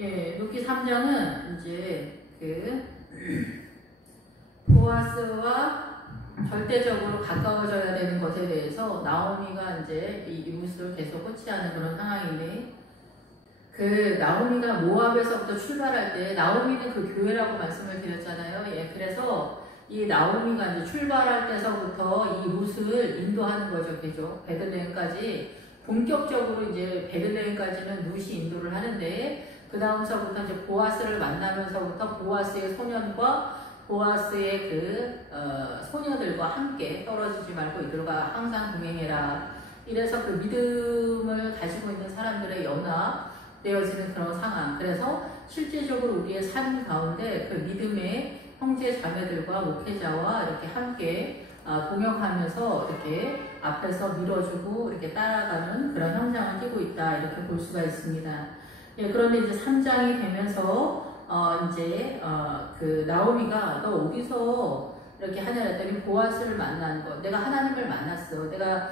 예, 룻기 3장은 이제 그 보아스와 절대적으로 가까워져야 되는 것에 대해서 나오미가 이제 이 룻을 계속 코치하는 그런 상황인데, 그 나오미가 모압에서부터 출발할 때, 나오미는 그 교회라고 말씀을 드렸잖아요. 예, 그래서 이 나오미가 이제 출발할 때서부터 이 룻을 인도하는 거죠, 그죠? 베들레헴까지 본격적으로 이제 베들레헴까지는 룻이 인도를 하는데, 그 다음서부터 이제 보아스를 만나면서부터 보아스의 소년과 보아스의 그 소녀들과 함께 떨어지지 말고 이들과 항상 동행해라. 이래서 그 믿음을 가지고 있는 사람들의 연합되어지는 그런 상황. 그래서 실제적으로 우리의 삶 가운데 그 믿음의 형제 자매들과 목회자와 이렇게 함께 동역하면서 이렇게 앞에서 밀어주고 이렇게 따라가는 그런 현장을 띄고 있다, 이렇게 볼 수가 있습니다. 예, 그런데 이제 3장이 되면서 그 나오미가 너 어디서 이렇게 하냐 했더니 보아스를 만난 거. 내가 하나님을 만났어. 내가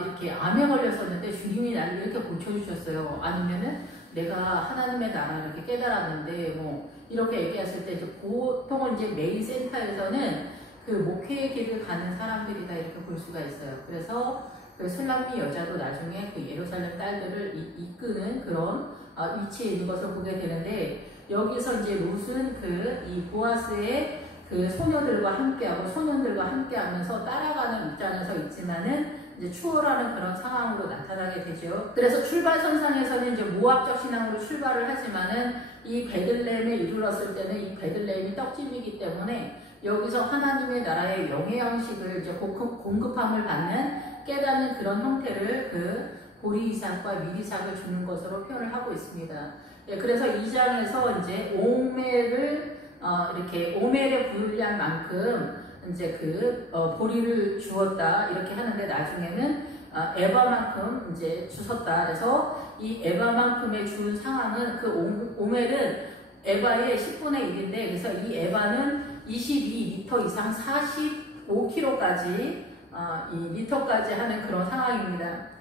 이렇게 암에 걸렸었는데 주님이 나를 이렇게 고쳐주셨어요. 아니면은 내가 하나님의 나라를 이렇게 깨달았는데 뭐 이렇게 얘기했을 때 이제 보통은 이제 메인 센터에서는 그 목회의 길을 가는 사람들이다, 이렇게 볼 수가 있어요. 그래서 그 술람미 여자도 나중에 그 예루살렘 딸들을 이끄는 그런 위치에 있는 것을 보게 되는데, 여기서 이제 룻은 이 보아스의 그 소녀들과 함께하고 소년들과 함께하면서 따라가는 입장에서 있지만은 이제 추월하는 그런 상황으로 나타나게 되죠. 그래서 출발선상에서는 이제 모압적 신앙으로 출발을 하지만은 이 베들레헴에 이르렀을 때는 이 베들레헴이 떡집이기 때문에 여기서 하나님의 나라의 영해양식을 이제 공급함을 받는 깨닫는 그런 형태를 그 보리 이삭과 밀 이삭을 주는 것으로 표현을 하고 있습니다. 예, 그래서 2장에서 이제 오멜을 이렇게 오멜의 분량만큼 이제 보리를 주었다, 이렇게 하는데 나중에는 에바만큼 이제 주셨다. 그래서 이 에바만큼의 준 상황은 그 오멜은 에바의 10분의 1인데, 그래서 이 에바는 22리터 이상 45kg까지 이 리터까지 하는 그런 상황입니다.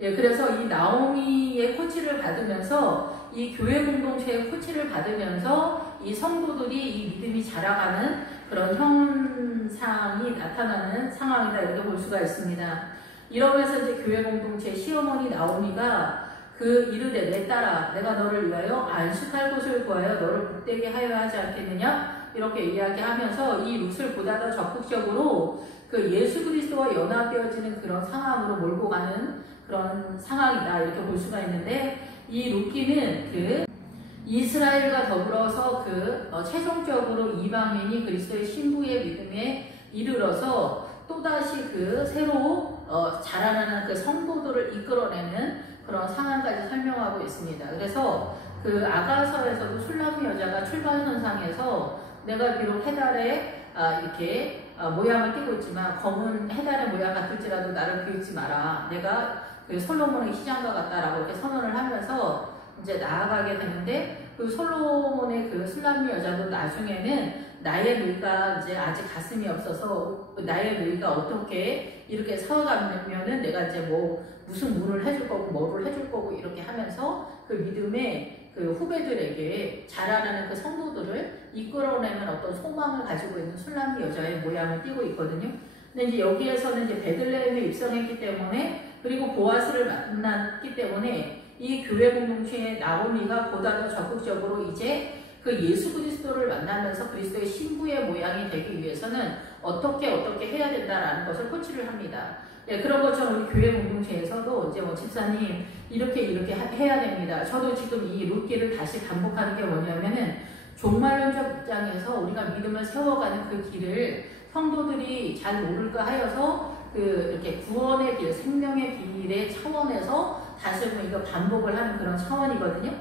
예, 그래서 이 나오미의 코치를 받으면서 이 교회 공동체의 코치를 받으면서 이 성도들이 이 믿음이 자라가는 그런 현상이 나타나는 상황이다, 이렇게 볼 수가 있습니다. 이러면서 이제 교회 공동체의 시어머니 나오미가 이르되 내 딸아, 내가 너를 위하여 안식할 곳을 구하여 너를 복되게 하여야 하지 않겠느냐, 이렇게 이야기하면서 이 룻을 보다 더 적극적으로 그 예수 그리스도와 연합되어지는 그런 상황으로 몰고 가는 그런 상황이다, 이렇게 볼 수가 있는데, 이 룻기는 이스라엘과 더불어서 최종적으로 이방인이 그리스도의 신부의 믿음에 이르러서 또다시 새로 자라나는 그 성도들을 이끌어내는 그런 상황까지 설명하고 있습니다. 그래서 아가서에서도 술람미 여자가 출발선상에서 내가 비록 해달에 이렇게 모양을 띠고 있지만 검은 해달의 모양 같을지라도 나를 비웃지 마라. 내가 솔로몬의 시장과 같다라고 이렇게 선언을 하면서 이제 나아가게 되는데, 솔로몬의 술람미 여자도 나중에는 나의 누이가 이제 아직 가슴이 없어서 나의 누이가 어떻게 이렇게 살아가면은 내가 이제 무슨 문을 해줄 거고 뭐를 해줄 거고 이렇게 하면서 믿음의 후배들에게 자라나는 성도들을 이끌어내는 어떤 소망을 가지고 있는 술람미 여자의 모양을 띠고 있거든요. 근데 이제 여기에서는 이제 베들레헴에 입성했기 때문에, 그리고 보아스를 만났기 때문에 이 교회 공동체의 나오미가 보다 더 적극적으로 이제 예수 그리스도를 만나면서 그리스도의 신부의 모양이 되기 위해서는 어떻게 해야 된다라는 것을 코치를 합니다. 예, 그런 것처럼 우리 교회 공동체에서도 이제 집사님 이렇게 해야 됩니다. 저도 지금 이 룻기를 다시 반복하는 게 뭐냐면은 종말론적 입장에서 우리가 믿음을 세워가는 그 길을 성도들이 잘 모를까 하여서 이렇게 구원의 길, 생명의 길의 차원에서 다시 한번 이거 반복을 하는 그런 차원이거든요.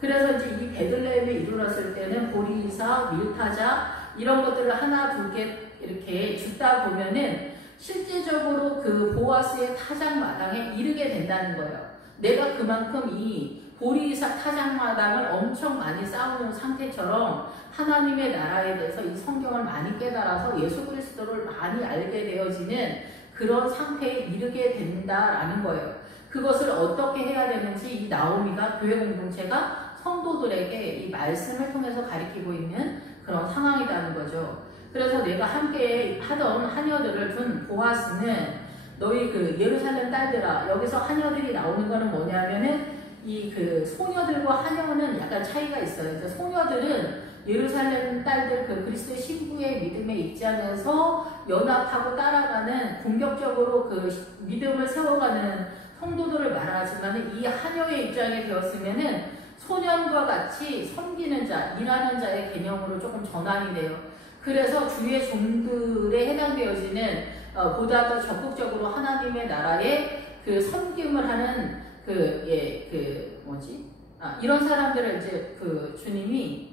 그래서 이제 이 베들레헴에 이르렀을 때는 보리이삭, 밀타자 이런 것들을 하나 두 개 이렇게 줍다 보면은 실제적으로 보아스의 타작마당에 이르게 된다는 거예요. 내가 그만큼 이 보리이삭 타작마당을 엄청 많이 쌓아놓은 상태처럼 하나님의 나라에 대해서 이 성경을 많이 깨달아서 예수 그리스도를 많이 알게 되어지는 그런 상태에 이르게 된다라는 거예요. 그것을 어떻게 해야 되는지 이 나오미가 교회 공동체가 성도들에게 이 말씀을 통해서 가리키고 있는 그런 상황이라는 거죠. 그래서 내가 함께 하던 하녀들을 둔 보아스는 너희 그 예루살렘 딸들아, 여기서 하녀들이 나오는 거는 뭐냐면은 이 그 소녀들과 하녀는 약간 차이가 있어요. 이제 소녀들은 예루살렘 딸들 그 그리스도의 신부의 믿음의 입장에서 연합하고 따라가는 공격적으로 그 믿음을 세워가는 성도들을 말하지만 이 하녀의 입장에 되었으면은 소년과 같이 섬기는 자, 일하는 자의 개념으로 조금 전환이 돼요. 그래서 주의 종들에 해당되어지는 보다 더 적극적으로 하나님의 나라에 그 섬김을 하는 이런 사람들을 이제 그 주님이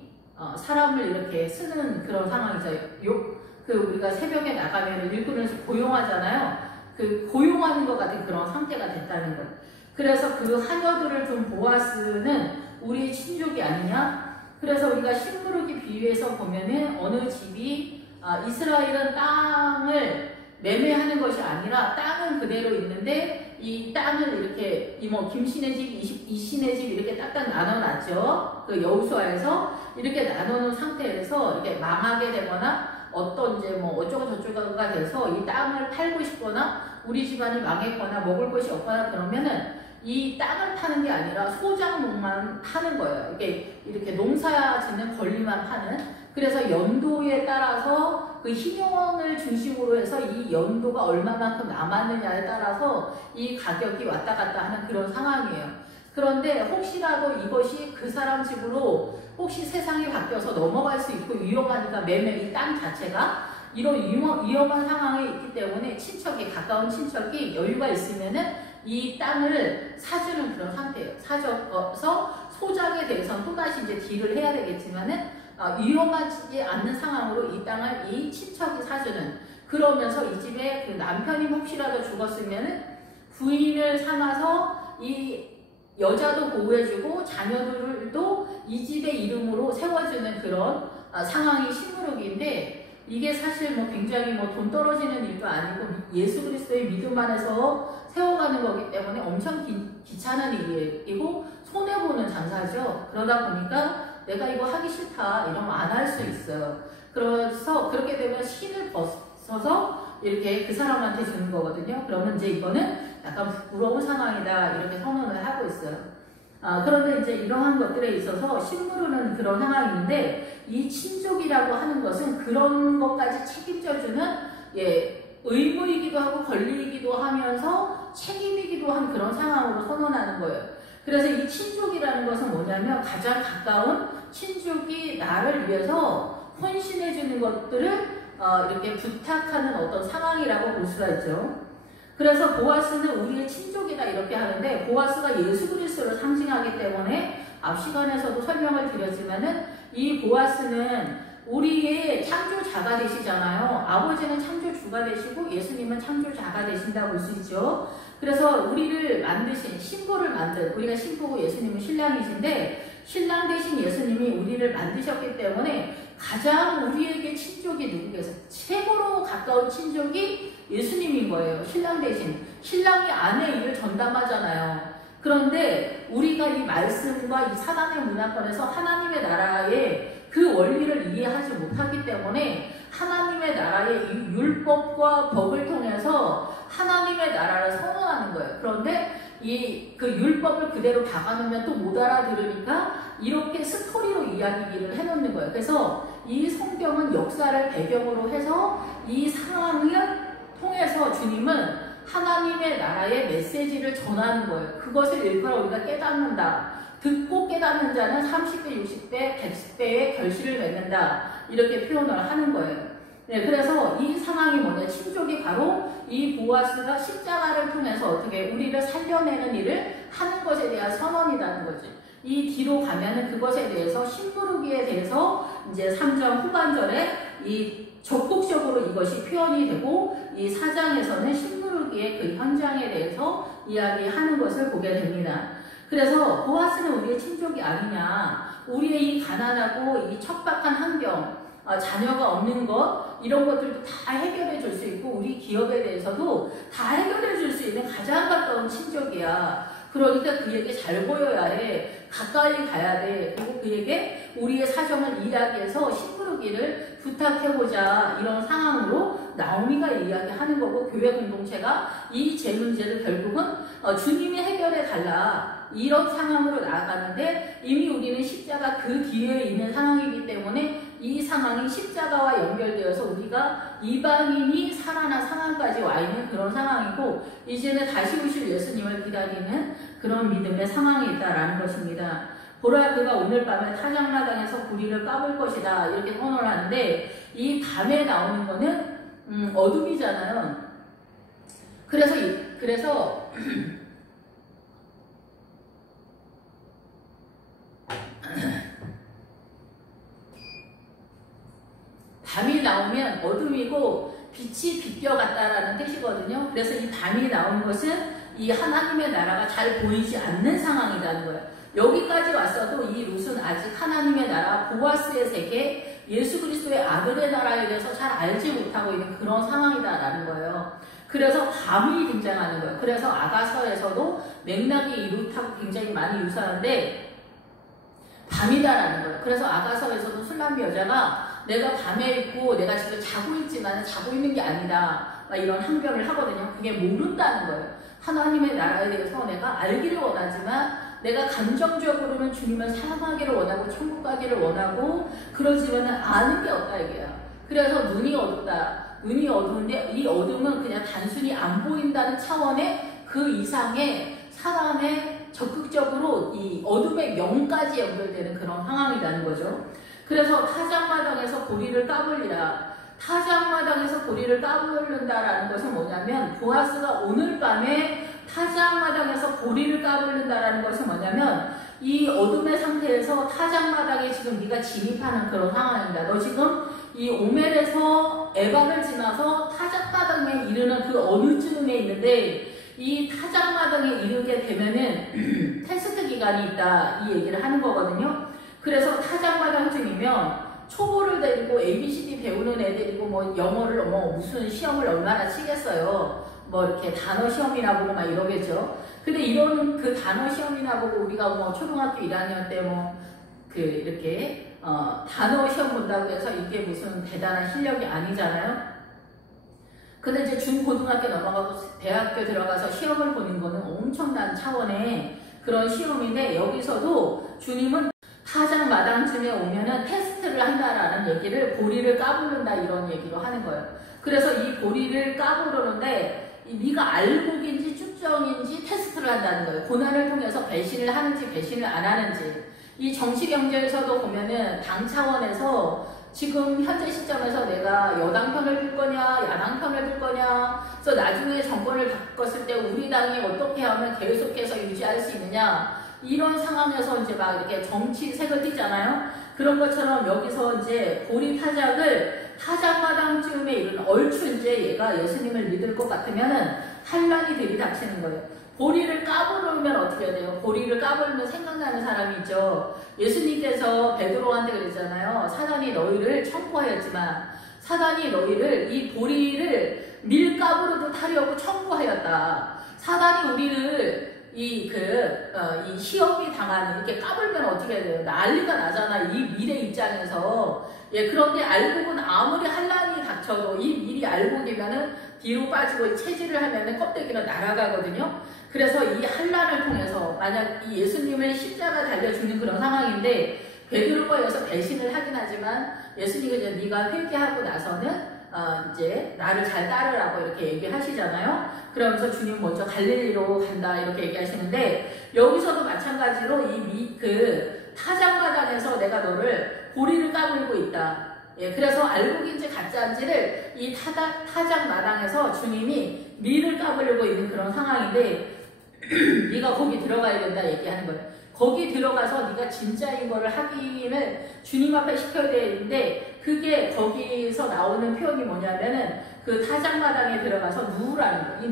사람을 이렇게 쓰는 그런 상황이죠. 우리가 새벽에 나가면 일꾼을 고용하잖아요. 그 고용하는 것 같은 그런 상태가 됐다는 거예요. 그래서 그 하녀들을 둔 보아스는 우리의 친족이 아니냐? 그래서 우리가 신부르기 비유해서 보면은 어느 집이 이스라엘은 땅을 매매하는 것이 아니라 땅은 그대로 있는데 이 땅을 이렇게 김씨네 집, 이씨네 집 이렇게 딱딱 나눠놨죠. 그 여호수아에서 이렇게 나눠놓은 상태에서 이렇게 망하게 되거나 어떤 이제 어쩌고 저쩌고가 돼서 이 땅을 팔고 싶거나 우리 집안이 망했거나 먹을 것이 없거나 그러면은 이 땅을 파는 게 아니라 소작농만 파는 거예요. 이렇게 농사 짓는 권리만 파는. 그래서 연도에 따라서 그 희년을 중심으로 해서 이 연도가 얼마만큼 남았느냐에 따라서 이 가격이 왔다 갔다 하는 그런 상황이에요. 그런데 혹시라도 이것이 그 사람 집으로 혹시 세상이 바뀌어서 넘어갈 수 있고 위험하니까 매매 이 땅 자체가 이런 위험한 상황에 있기 때문에 가까운 친척이 여유가 있으면은 이 땅을 사주는 그런 상태예요. 사줘서 소작에 대해서는 또다시 이제 딜을 해야 되겠지만은 위험하지 않는 상황으로 이 땅을 이 친척이 사주는. 그러면서 이 집에 그 남편이 혹시라도 죽었으면은 부인을 삼아서 이 여자도 보호해주고 자녀들도 이 집의 이름으로 세워주는 그런 상황이 신부르기인데, 이게 사실 굉장히 돈 떨어지는 일도 아니고 예수 그리스도의 믿음 안에서 세워가는 거기 때문에 엄청 귀찮은 일이고 손해보는 장사죠. 그러다 보니까 내가 이거 하기 싫다 이러면 안 할 수 있어요. 그래서 그렇게 되면 신을 벗어서 이렇게 그 사람한테 주는 거거든요. 그러면 이제 이거는 약간 부끄러운 상황이다 이렇게 선언을 하고 있어요. 그런데 이제 이러한 것들에 있어서 신부르는 그런 상황인데, 이 친족이라고 하는 것은 그런 것까지 책임져주는 의무이기도 하고 권리이기도 하면서 책임이기도 한 그런 상황으로 선언하는 거예요. 그래서 이 친족이라는 것은 뭐냐면 가장 가까운 친족이 나를 위해서 헌신해주는 것들을 이렇게 부탁하는 어떤 상황이라고 볼 수가 있죠. 그래서 보아스는 우리의 친족이다 이렇게 하는데, 보아스가 예수 그리스도를 상징하기 때문에 앞 시간에서도 설명을 드렸지만은 이 보아스는 우리의 창조자가 되시잖아요. 아버지는 창조주가 되시고 예수님은 창조자가 되신다고 볼 수 있죠. 그래서 우리를 만드신 신부를 우리가 신부고 예수님은 신랑이신데, 신랑 되신 예수님이 우리를 만드셨기 때문에 가장 우리에게 친족이 누구겠어요? 최고로 가까운 친족이 예수님인 거예요. 신랑 대신. 신랑이 아내 일을 전담하잖아요. 그런데 우리가 이 말씀과 이 사단의 문화권에서 하나님의 나라의 그 원리를 이해하지 못하기 때문에 하나님의 나라의 율법과 법을 통해서 하나님의 나라를 선언하는 거예요. 그런데 그 율법을 그대로 박아놓으면 또 못 알아들으니까 이렇게 스토리로 이야기를 해놓는 거예요. 그래서 이 성경은 역사를 배경으로 해서 이 상황을 통해서 주님은 하나님의 나라의 메시지를 전하는 거예요. 그것을 일컬어 우리가 깨닫는다. 듣고 깨닫는 자는 30배, 60배, 100배의 결실을 맺는다. 이렇게 표현을 하는 거예요. 네, 그래서 이 상황이 뭐냐? 친족이 바로 이 보아스가 십자가를 통해서 어떻게 우리를 살려내는 일을 하는 것에 대한 선언이라는 거지. 이 뒤로 가면은 그것에 대해서 신부르기에 대해서 이제 3장 후반절에 이 적극적으로 이것이 표현이 되고, 이 4장에서는 신부르기의 그 현장에 대해서 이야기하는 것을 보게 됩니다. 그래서 보아스는 우리의 친족이 아니냐, 우리의 이 가난하고 이 척박한 환경, 자녀가 없는 것 이런 것들도 다 해결해 줄 수 있고 우리 기업에 대해서도 다 해결해 줄 수 있는 가장 가까운 친족이야. 그러니까 그에게 잘 보여야 해. 가까이 가야 돼. 그리고 그에게 우리의 사정을 이야기해서 시무르기를 부탁해보자. 이런 상황으로 나오미가 이야기하는 거고 교회 공동체가 이 제 문제를 결국은 주님이 해결해 달라. 이런 상황으로 나아가는데 이미 우리는 십자가 그 뒤에 있는 상황이기 때문에 이 상황이 십자가와 연결되어서 우리가 이방인이 살아난 상황까지 와 있는 그런 상황이고 이제는 다시 오실 예수님을 기다리는 그런 믿음의 상황이 있다라는 것입니다. 보라 그가 오늘 밤에 타작마당에서 구리를 까볼 것이다 이렇게 선언을 하는데 이 밤에 나오는 거는 어둠이잖아요. 그래서 밤이 나오면 어둠이고 빛이 비껴갔다라는 뜻이거든요. 그래서 이 밤이 나온 것은 이 하나님의 나라가 잘 보이지 않는 상황이라는 거예요. 여기까지 왔어도 이 룻은 아직 하나님의 나라, 보아스의 세계, 예수 그리스도의 아들의 나라에 대해서 잘 알지 못하고 있는 그런 상황이다라는 거예요. 그래서 밤이 등장하는 거예요. 그래서 아가서에서도 맥락이 이 룻하고 굉장히 많이 유사한데 밤이다라는 거예요. 그래서 아가서에서도 술람비 여자가 내가 밤에 있고 내가 지금 자고 있지만 자고 있는 게 아니다. 막 이런 항변을 하거든요. 그게 모른다는 거예요. 하나님의 나라에 대해서 내가 알기를 원하지만 내가 감정적으로는 주님을 사랑하기를 원하고 천국 가기를 원하고 그러지만은 아는 게 없다 이게요. 그래서 눈이 어둡다. 눈이 어두운데 이 어둠은 그냥 단순히 안 보인다는 차원의 그 이상의 사람의 적극적으로 이 어둠의 명까지 연결되는 그런 상황이라는 거죠. 그래서 타작마당에서 고리를 까불리라. 타작마당에서 고리를 까불는다라는 것은 뭐냐면 보아스가 오늘 밤에 타작마당에서 고리를 까불는다라는 것은 뭐냐면 이 어둠의 상태에서 타작마당에 지금 네가 진입하는 그런 상황입니다. 너 지금 이 오멜에서 에반을 지나서 타작마당에 이르는 그 어느 쯤에 있는데 이 타작마당에 이르게 되면은 테스트 기간이 있다 이 얘기를 하는 거거든요. 그래서 타작마당쯤이면 초보를 데리고 ABCD 배우는 애들이고 뭐 영어를 무슨 시험을 얼마나 치겠어요. 뭐 이렇게 단어 시험이나 보고 막 이러겠죠. 근데 이런 그 단어 시험이나 보고 우리가 뭐 초등학교 1학년 때 뭐 그 이렇게 단어 시험 본다고 해서 이게 무슨 대단한 실력이 아니잖아요. 근데 이제 중고등학교 넘어가고 대학교 들어가서 시험을 보는 거는 엄청난 차원의 그런 시험인데 여기서도 주님은 타작 마당쯤에 오면은 테스트를 한다라는 얘기를 고리를 까부른다 이런 얘기로 하는 거예요. 그래서 이 고리를 까부르는데 네가 알곡인지 쭉정인지 테스트를 한다는 거예요. 고난을 통해서 배신을 하는지 배신을 안 하는지. 이 정치경제에서도 보면은 당 차원에서 지금 현재 시점에서 내가 여당 편을 들 거냐 야당 편을 들 거냐 그래서 나중에 정권을 바꿨을 때 우리 당이 어떻게 하면 계속해서 유지할 수 있느냐 이런 상황에서 이제 막 이렇게 정치색을 띠잖아요. 그런 것처럼 여기서 이제 고리 타작을 타작마당쯤에 이른 얼추 이제 얘가 예수님을 믿을 것 같으면은 환란이 들이닥치는 거예요. 고리를 까부르면 어떻게 해야 돼요? 고리를 까부르면 생각나는 사람이 있죠. 예수님께서 베드로한테 그랬잖아요. 사단이 너희를 청구하였지만 사단이 너희를 이 고리를 밀가부르듯 하려고 청구하였다. 사단이 우리를 이 시험이 당하는 이렇게 까불면 어떻게 해야 돼요? 난리가 나잖아. 이 밀의 입장에서. 예, 그런데 알곡은 아무리 환란이 닥쳐도 이 밀이 알곡이면은 뒤로 빠지고 체질을 하면은 껍데기로 날아가거든요. 그래서 이 환란을 통해서 만약 이 예수님의 십자가 달려 죽는 그런 상황인데 베드로가 여기서 배신을 하긴 하지만 예수님이 이제 네가 회개하고 나서는 이제 나를 잘 따르라고 이렇게 얘기하시잖아요. 그러면서 주님 먼저 갈릴리로 간다 이렇게 얘기하시는데 여기서도 마찬가지로 그 타작마당에서 내가 너를 고리를 까불고 있다. 예, 그래서 알곡인지 가짜인지를 이 타작마당에서 주님이 밀을 까불고 있는 그런 상황인데 네가 거기 들어가야 된다 얘기하는 거예요. 거기 들어가서 네가 진짜인 거를 확인을 주님 앞에 시켜야 되는데 그게 거기서 나오는 표현이 뭐냐면은 그 타작마당에 들어가서 누우라는 거예요. 이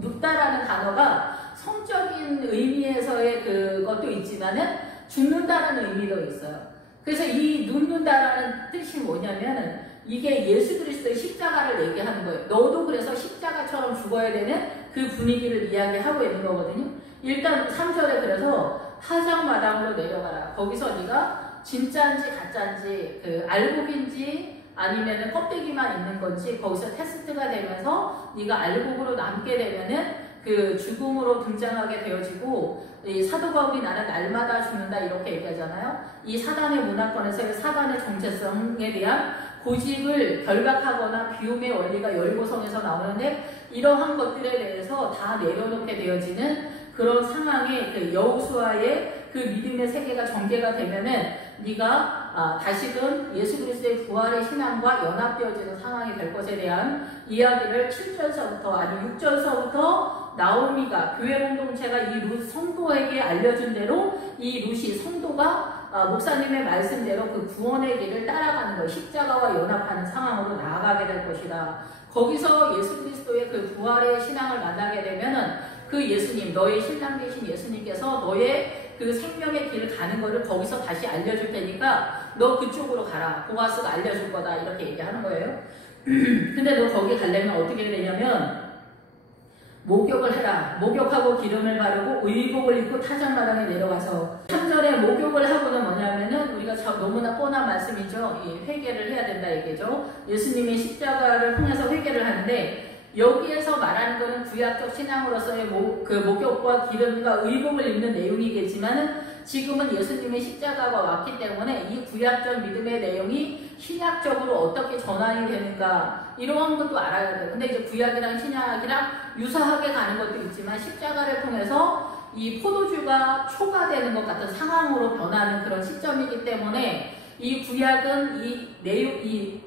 눕다라는 단어가 성적인 의미에서의 그것도 있지만은 죽는다는 의미도 있어요. 그래서 이 눕는다라는 뜻이 뭐냐면 이게 예수 그리스도의 십자가를 얘기하는 거예요. 너도 그래서 십자가처럼 죽어야 되는 그 분위기를 이야기하고 있는 거거든요. 일단 3절에 그래서 타작마당으로 내려가라. 거기서 네가 진짜인지 가짜인지 알곡인지 아니면 껍데기만 있는 건지 거기서 테스트가 되면서 네가 알곡으로 남게 되면은 그 죽음으로 등장하게 되어지고 이 사도 바울이 나는 날마다 죽는다 이렇게 얘기하잖아요. 이 사단의 문화권에서의 사단의 정체성에 대한 고집을 결박하거나 비움의 원리가 열고성에서 나오는데 이러한 것들에 대해서 다 내려놓게 되어지는 그런 상황에 그 여호수아의 그 믿음의 세계가 전개가 되면은 네가 다시금 예수 그리스도의 부활의 신앙과 연합되어지는 상황이 될 것에 대한 이야기를 7절서부터 아니 6절서부터 나오미가 교회 공동체가 이 룻 성도에게 알려준 대로 이 룻이 성도가 목사님의 말씀대로 그 구원의 길을 따라가는 거예요. 십자가와 연합하는 상황으로 나아가게 될 것이다. 거기서 예수 그리스도의 그 부활의 신앙을 만나게 되면은 그 예수님, 너의 신랑 되신 예수님께서 너의 그 생명의 길을 가는 거를 거기서 다시 알려줄 테니까 너 그쪽으로 가라. 보아스가 알려줄 거다. 이렇게 얘기하는 거예요. 근데 너 거기 가려면 어떻게 되냐면 목욕을 해라. 목욕하고 기름을 바르고 의복을 입고 타작마당에 내려가서 3절에 목욕을 하고는 뭐냐면은 우리가 너무나 뻔한 말씀이죠. 회개를 해야 된다 얘기죠. 예수님의 십자가를 통해서 회개를 하는데 여기에서 말하는 것은 구약적 신앙으로서의 목욕과 기름과 의복을 입는 내용이겠지만은 지금은 예수님의 십자가가 왔기 때문에 이 구약적 믿음의 내용이 신약적으로 어떻게 전환이 되는가 이러한 것도 알아야 돼요. 근데 이제 구약이랑 신약이랑 유사하게 가는 것도 있지만 십자가를 통해서 이 포도주가 초과되는 것 같은 상황으로 변하는 그런 시점이기 때문에 이 구약은 이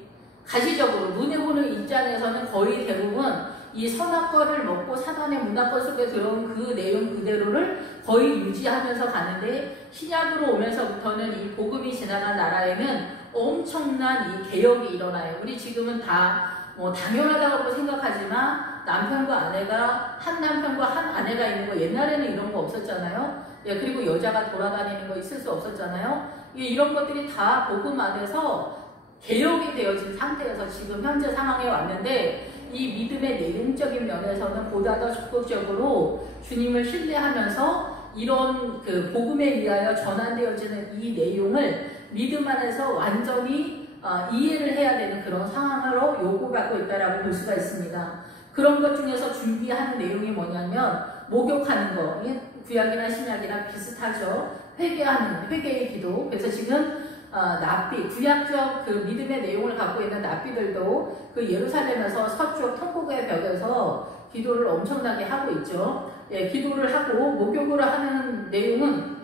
가시적으로 눈에 보는 입장에서는 거의 대부분 이 선악과를 먹고 사단의 문화권 속에 들어온 그 내용 그대로를 거의 유지하면서 가는데 신약으로 오면서부터는 이 복음이 지나간 나라에는 엄청난 이 개혁이 일어나요. 우리 지금은 다 당연하다고 생각하지만 남편과 아내가 한 남편과 한 아내가 있는 거 옛날에는 이런 거 없었잖아요. 그리고 여자가 돌아다니는 거 있을 수 없었잖아요. 이런 것들이 다 복음 안에서 개혁이 되어진 상태에서 지금 현재 상황에 왔는데 이 믿음의 내용적인 면에서는 보다 더 적극적으로 주님을 신뢰하면서 이런 그 복음에 의하여 전환되어지는 이 내용을 믿음 안에서 완전히 이해를 해야 되는 그런 상황으로 요구받고 있다라고 볼 수가 있습니다. 그런 것 중에서 준비하는 내용이 뭐냐면 목욕하는 거, 구약이나 신약이나 비슷하죠. 회개의 기도. 그래서 지금 납비, 구약적 그 믿음의 내용을 갖고 있는 납비들도 그 예루살렘에서 서쪽 통곡의 벽에서 기도를 엄청나게 하고 있죠. 기도를 하고 목욕을 하는 내용은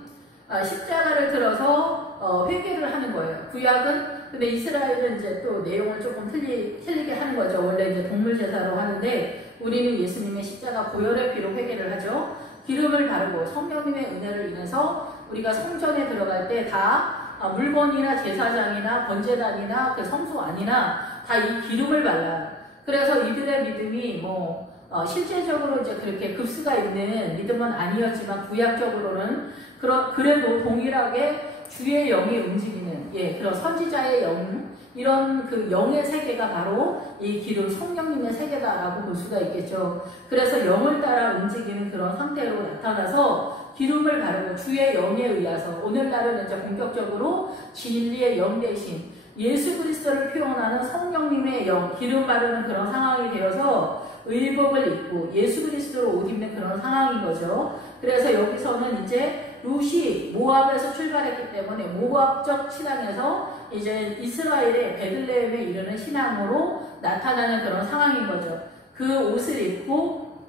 십자가를 들어서 회개를 하는 거예요. 구약은 근데 이스라엘은 이제 또 내용을 조금 틀리게 하는 거죠. 원래 이제 동물 제사로 하는데 우리는 예수님의 십자가 보혈의 피로 회개를 하죠. 기름을 바르고 성령님의 은혜를 인해서 우리가 성전에 들어갈 때 다 물건이나 제사장이나 번제단이나 그 성소 안이나 다 이 기름을 발라요. 그래서 이들의 믿음이 실제적으로 이제 그렇게 급수가 있는 믿음은 아니었지만 구약적으로는 그래도 동일하게 주의 영이 움직이는 그런 선지자의 영 이런 그 영의 세계가 바로 이 기름 성령님의 세계다라고 볼 수가 있겠죠. 그래서 영을 따라 움직이는 그런 상태로 나타나서 기름을 바르고 주의 영에 의해서 오늘날은 이제 본격적으로 진리의 영 대신 예수 그리스도를 표현하는 성령님의 영, 기름 바르는 그런 상황이 되어서 의복을 입고 예수 그리스도로 옷 입는 그런 상황인 거죠. 그래서 여기서는 이제 룻이 모압에서 출발했기 때문에 모압적 신앙에서 이제 이스라엘의 베들레헴에 이르는 신앙으로 나타나는 그런 상황인 거죠. 그 옷을 입고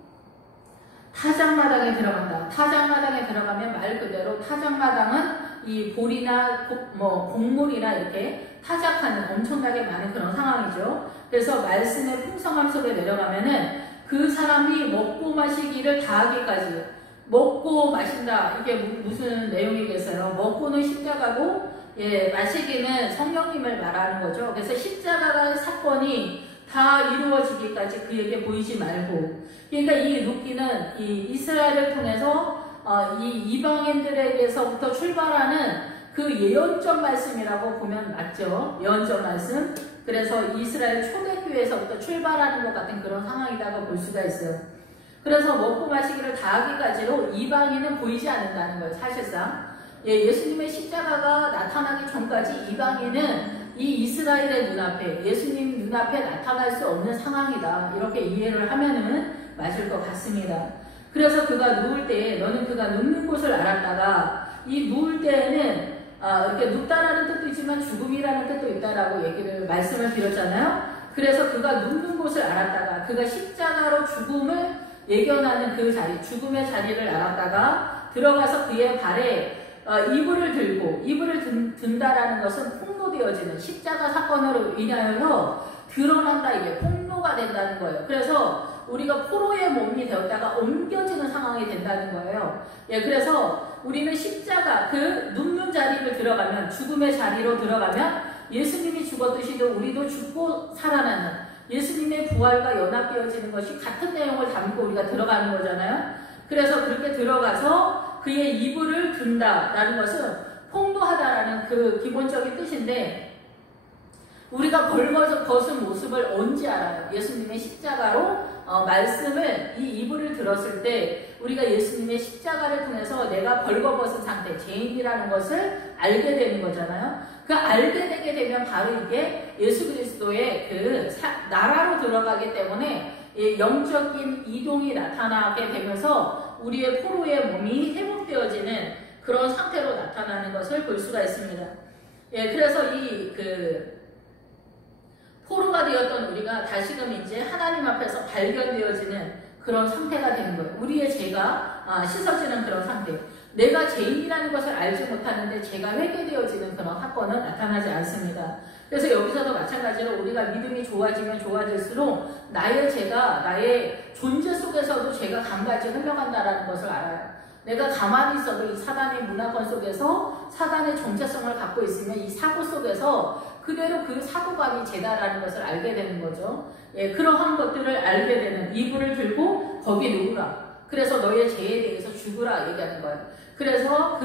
타작마당에 들어간다. 타작마당에 들어가면 말 그대로 타작마당은 이 볼이나 곡물이나 이렇게 타작하는 엄청나게 많은 그런 상황이죠. 그래서 말씀의 풍성함 속에 내려가면은 그 사람이 먹고 마시기를 다하기까지 먹고 마신다. 이게 무슨 내용이겠어요? 먹고는 십자가고 마시기는 성령님을 말하는 거죠. 그래서 십자가가 사건이 다 이루어지기까지 그에게 보이지 말고 그러니까 이 룻기는 이 이스라엘을 통해서 이 이방인들에게서부터 출발하는 그 예언적 말씀이라고 보면 맞죠. 예언적 말씀. 그래서 이스라엘 초대교회에서부터 출발하는 것 같은 그런 상황이라고 볼 수가 있어요. 그래서 먹고 마시기를 다하기까지로 이방인은 보이지 않는다는 거예요. 사실상 예수님의 십자가가 나타나기 전까지 이방인은 이 이스라엘의 눈앞에, 예수님 눈앞에 나타날 수 없는 상황이다. 이렇게 이해를 하면은 맞을 것 같습니다. 그래서 그가 누울 때에 너는 그가 눕는 곳을 알았다가, 이 누울 때에는 이렇게 눕다라는 뜻도 있지만 죽음이라는 뜻도 있다라고 말씀을 드렸잖아요. 그래서 그가 눕는 곳을 알았다가, 그가 십자가로 죽음을 예견하는 그 자리, 죽음의 자리를 알았다가 들어가서 그의 발에 이불을 들고, 이불을 든다라는 것은 폭로되어지는, 십자가 사건으로 인하여 드러난다, 이게 폭로가 된다는 거예요. 그래서 우리가 포로의 몸이 되었다가 옮겨지는 상황이 된다는 거예요. 그래서 우리는 십자가, 그 눕는 자리를 들어가면, 죽음의 자리로 들어가면 예수님이 죽었듯이도 우리도 죽고 살아나는, 예수님의 부활과 연합되어지는 것이 같은 내용을 담고 우리가 들어가는 거잖아요. 그래서 그렇게 들어가서 그의 이불을 든다라는 것은 폭로하다라는 그 기본적인 뜻인데, 우리가 벌거벗은 모습을 언제 알아요? 예수님의 십자가로 말씀을, 이 이불을 들었을 때 우리가 예수님의 십자가를 통해서 내가 벌거벗은 상태, 죄인이라는 것을 알게 되는 거잖아요. 그 알게 되게 되면 바로 이게 예수 그리스도의 그 나라로 들어가기 때문에 영적인 이동이 나타나게 되면서 우리의 포로의 몸이 회복되어지는 그런 상태로 나타나는 것을 볼 수가 있습니다. 그래서 포로가 되었던 우리가 다시금 이제 하나님 앞에서 발견되어지는 그런 상태가 되는 거예요. 우리의 죄가 씻어지는 그런 상태. 내가 죄인이라는 것을 알지 못하는데 죄가 회개되어지는 그런 사건은 나타나지 않습니다. 그래서 여기서도 마찬가지로 우리가 믿음이 좋아지면 좋아질수록 나의 죄가, 나의 존재 속에서도 죄가 강같이 흘러간다는 것을 알아요. 내가 가만히 있어도 이 사단의 문화권 속에서 사단의 정체성을 갖고 있으면 이 사고 속에서 그대로 그 사고관이 죄다라는 것을 알게 되는 거죠. 그러한 것들을 알게 되는, 이불을 들고 거기 누우라. 그래서 너의 죄에 대해서 죽으라 얘기하는 거예요. 그래서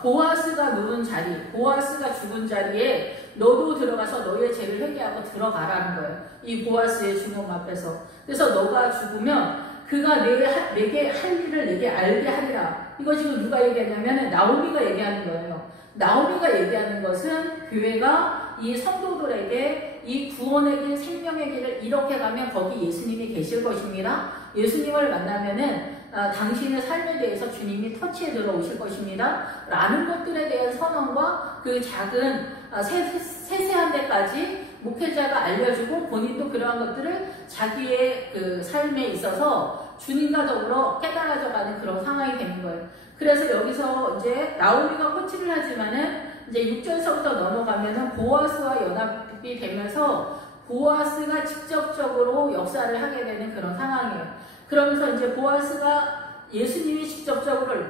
보아스가 누운 자리, 보아스가 죽은 자리에 너도 들어가서 너의 죄를 회개하고 들어가라는 거예요. 이 보아스의 죽음 앞에서. 그래서 너가 죽으면 그가 내게 할 일을 내게 알게 하리라. 이거 지금 누가 얘기하냐면 나오미가 얘기하는 거예요. 나오미가 얘기하는 것은 교회가 이 성도들에게 이 구원의 길, 생명의 길을 이렇게 가면 거기 예수님이 계실 것입니다. 예수님을 만나면은 당신의 삶에 대해서 주님이 터치해 들어오실 것입니다. 라는 것들에 대한 선언과 그 작은 세세한 데까지 목회자가 알려주고 본인도 그러한 것들을 자기의 그 삶에 있어서 주님과 더불어 깨달아져가는 그런 상황이 되는 거예요. 그래서 여기서 이제 나오미가 코치를 하지만은 이제 6절서부터 넘어가면은 보아스와 연합이 되면서 보아스가 직접적으로 역사를 하게 되는 그런 상황이에요. 그러면서 이제 보아스가 예수님이 직접적으로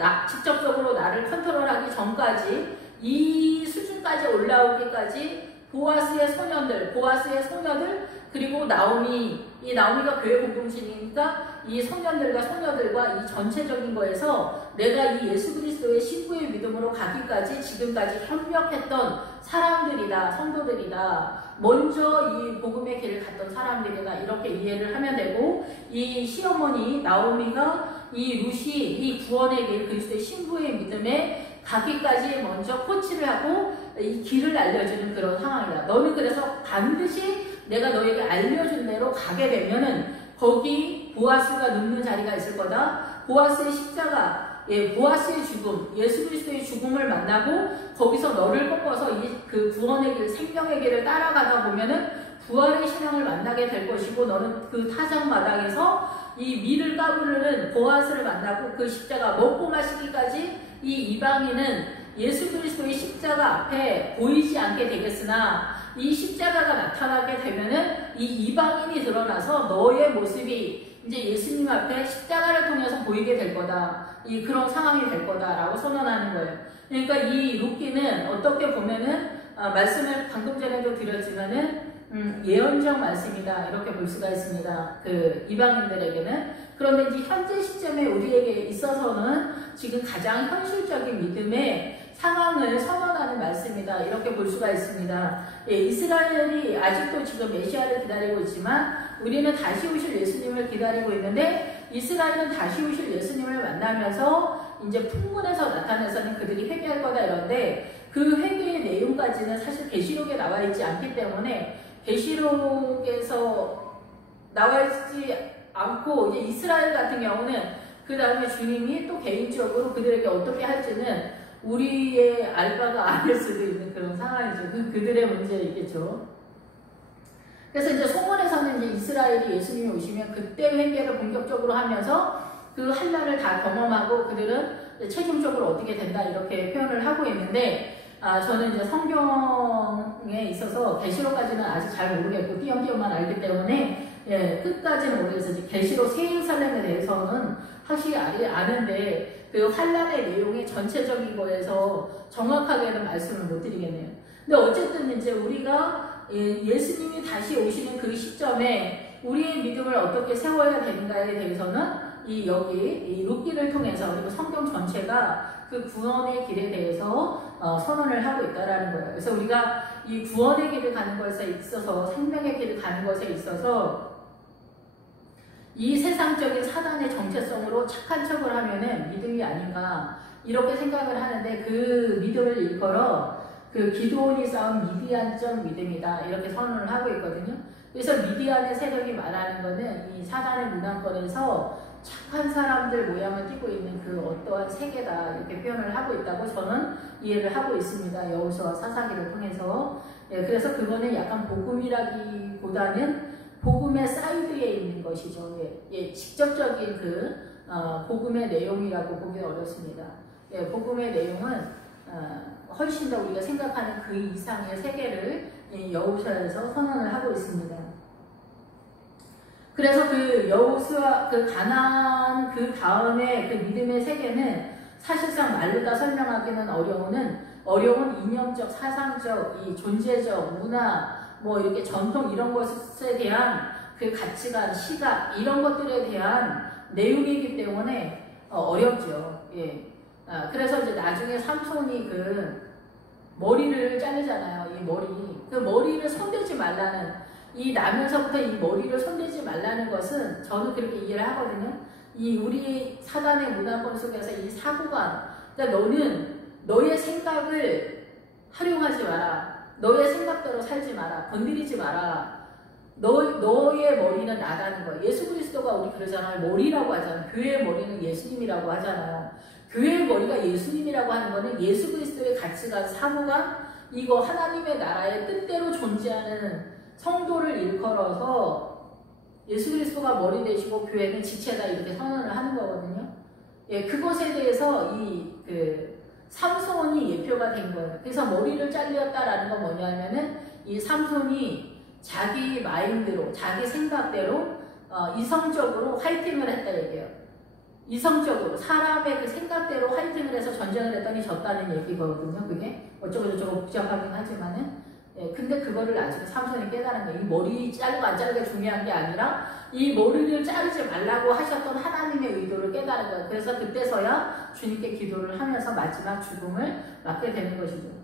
나를 컨트롤하기 전까지 이 수준까지 올라오기까지 보아스의 소녀들, 그리고 나오미, 이 나오미가 교회 공동체니까 이 소년들과 소녀들과 이 전체적인 거에서 내가 이 예수 그리스도의 신부의 믿음으로 가기까지 지금까지 협력했던 사람들이다, 성도들이다. 먼저 이 복음의 길을 갔던 사람들이다. 이렇게 이해를 하면 되고, 이 시어머니 나오미가 이 루시, 이 구원의 길, 그리스도의 신부의 믿음에 가기까지 먼저 코치를 하고 이 길을 알려주는 그런 상황이다. 너는 그래서 반드시 내가 너에게 알려준 대로 가게 되면은 거기 보아스가 눕는 자리가 있을 거다. 보아스의 십자가, 보아스의 죽음, 예수 그리스도의 죽음을 만나고 거기서 너를 꺾어서 그 구원의 길, 생명의 길을 따라가다 보면은 부활의 신앙을 만나게 될 것이고, 너는 그 타작마당에서 이 미를 까부르는 보아스를 만나고 그 십자가 먹고 마시기까지 이 이방인은 예수 그리스도의 십자가 앞에 보이지 않게 되겠으나 이 십자가가 나타나게 되면은 이 이방인이 드러나서 너의 모습이 이제 예수님 앞에 십자가를 통해서 보이게 될 거다. 그런 상황이 될 거다라고 선언하는 거예요. 그러니까 이 룻기는 어떻게 보면은 말씀을 방금 전에도 드렸지만은 예언적 말씀이다 이렇게 볼 수가 있습니다. 그 이방인들에게는. 그런데 이제 현재 시점에 우리에게 있어서는 지금 가장 현실적인 믿음의 상황을 선언하는 말씀이다. 이렇게 볼 수가 있습니다. 예, 이스라엘이 아직도 지금 메시아를 기다리고 있지만 우리는 다시 오실 예수님을 기다리고 있는데 이스라엘은 다시 오실 예수님을 만나면서 이제 풍문에서 나타내서는 그들이 회개할 거다 이런데 그 회개의 내용까지는 사실 계시록에 나와 있지 않기 때문에 계시록에서 나와 있지 않고 이제 이스라엘 같은 경우는 그 다음에 주님이 또 개인적으로 그들에게 어떻게 할지는 우리의 알 바가 아닐 수도 있는 그런 상황이죠. 그들의 문제이겠죠. 그래서 이제 소문에서는 이제 이스라엘이 예수님이 오시면 그때 회개를 본격적으로 하면서 그 한란을 다 경험하고 그들은 최종적으로 어떻게 된다 이렇게 표현을 하고 있는데 저는 이제 성경에 있어서 계시록까지는 아직 잘 모르겠고 띄엄띄엄만 알기 때문에 예, 끝까지는 모르겠어요. 이제 계시록 새 예루살렘에 대해서는 확실히 아는데 그 환란의 내용의 전체적인 거에서 정확하게는 말씀을 못 드리겠네요. 근데 어쨌든 이제 우리가 예수님이 다시 오시는 그 시점에 우리의 믿음을 어떻게 세워야 되는가에 대해서는 이 룻기를 통해서 그리고 성경 전체가 그 구원의 길에 대해서 선언을 하고 있다라는 거예요. 그래서 우리가 이 구원의 길을 가는 것에 있어서 생명의 길을 가는 것에 있어서 이 세상적인 사단의 정체성으로 착한 척을 하면은 믿음이 아닌가 이렇게 생각을 하는데 그 믿음을 일컬어 그 기드온이 쌓은 미디안적 믿음이다 이렇게 선언을 하고 있거든요. 그래서 미디안의 세력이 말하는 거는 이 사단의 문화권에서 착한 사람들 모양을 띠고 있는 그 어떠한 세계다 이렇게 표현을 하고 있다고 저는 이해를 하고 있습니다. 여호수아 사사기를 통해서. 예, 그래서 그거는 약간 복음이라기보다는 복음의 사이드에 있는 것이죠. 예, 직접적인 그 복음의 내용이라고 보기 어렵습니다. 예, 복음의 내용은 훨씬 더 우리가 생각하는 그 이상의 세계를 여호수아에서 선언을 하고 있습니다. 그래서 그 여호수아 그 가나안 그 다음에 그 믿음의 세계는 사실상 말로다 설명하기는 어려운 이념적, 사상적, 이 존재적, 문화, 뭐 이렇게 전통 이런 것에 대한 그 가치관, 시각 이런 것들에 대한 내용이기 때문에 어렵죠. 예. 그래서 이제 나중에 삼손이 그 머리를 자르잖아요. 이 머리. 그 머리를 손대지 말라는 이 나면서부터 이 머리를 손대지 말라는 것은 저는 그렇게 이해를 하거든요. 이 우리 사단의 문화권 속에서 이 사고관, 그러니까 너는 너의 생각을 활용하지 마라. 너의 생각대로 살지 마라. 건드리지 마라. 너의 머리는 나가는 거야. 예수 그리스도가 우리 그러잖아요. 머리라고 하잖아요. 교회의 머리는 예수님이라고 하잖아요. 교회의 머리가 예수님이라고 하는 거는 예수 그리스도의 가치관, 사고관, 이거 하나님의 나라의 뜻대로 존재하는 성도를 일컬어서 예수 그리스도가 머리 되시고 교회는 지체다 이렇게 선언을 하는 거거든요. 예, 그것에 대해서 삼손이 예표가 된 거예요. 그래서 머리를 잘렸다라는 건 뭐냐면은 이 삼손이 자기 마인드로, 자기 생각대로 이성적으로 화이팅을 했다 얘기해요. 이성적으로 사람의 그 생각대로 화이팅을 해서 전쟁을 했더니 졌다는 얘기거든요. 그게 어쩌고저쩌고 복잡하긴 하지만은 예, 근데 그거를 나중에 삼손이 깨달은 거예요. 이 머리 자르고 안 자르기가 중요한 게 아니라 이 머리를 자르지 말라고 하셨던 하나님의 의도를 깨달은 거예요. 그래서 그때서야 주님께 기도를 하면서 마지막 죽음을 맞게 되는 것이죠.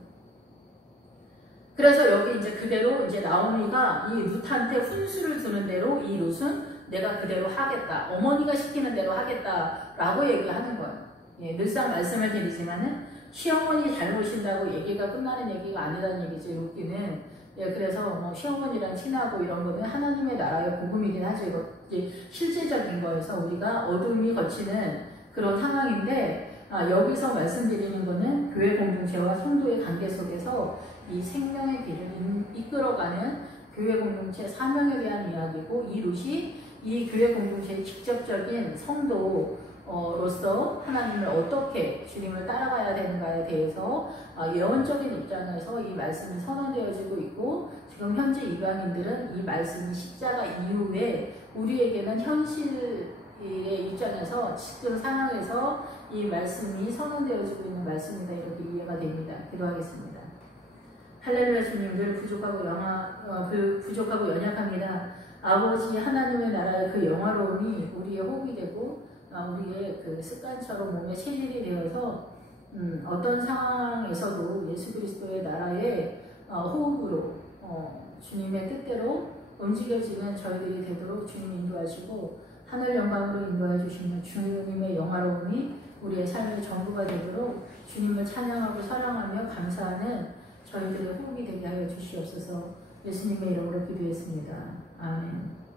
그래서 여기 이제 그대로 이제 나오미가 이 룻한테 훈수를 두는 대로 이 룻은 내가 그대로 하겠다. 어머니가 시키는 대로 하겠다라고 얘기하는 거예요. 예, 늘상 말씀을 드리지만은 시어머니 잘 모신다고 얘기가 끝나는 얘기가 아니라는 얘기죠. 룻기는. 예, 그래서 뭐 시어머니랑 친하고 이런 거는 하나님의 나라의 복음이긴 하죠. 이거 실제적인 거여서 우리가 어둠이 거치는 그런 상황인데 여기서 말씀드리는 거는 교회 공동체와 성도의 관계 속에서 이 생명의 길을 이끌어가는 교회 공동체 사명에 대한 이야기고 이 룻이 이 교회 공동체의 직접적인 성도로서 하나님을 어떻게 주님을 따라가야 되는가에 대해서 예언적인 입장에서 이 말씀이 선언되어지고 있고 지금 현재 이방인들은 이 말씀이 십자가 이후에 우리에게는 현실의 입장에서 지금 상황에서 이 말씀이 선언되어지고 있는 말씀이다 이렇게 이해가 됩니다. 기도하겠습니다. 할렐루야 주님 늘 부족하고 연약합니다. 아버지 하나님의 나라의 그 영화로움이 우리의 호흡이 되고 우리의 그 습관처럼 몸에 체질이 되어서 어떤 상황에서도 예수 그리스도의 나라의 호흡으로 주님의 뜻대로 움직여지는 저희들이 되도록 주님 인도하시고 하늘 영광으로 인도해 주시는 주님의 영화로움이 우리의 삶의 전부가 되도록 주님을 찬양하고 사랑하며 감사하는 저희들의 호흡이 되게 하여 주시옵소서. 예수님의 이름으로 기도했습니다. 아멘.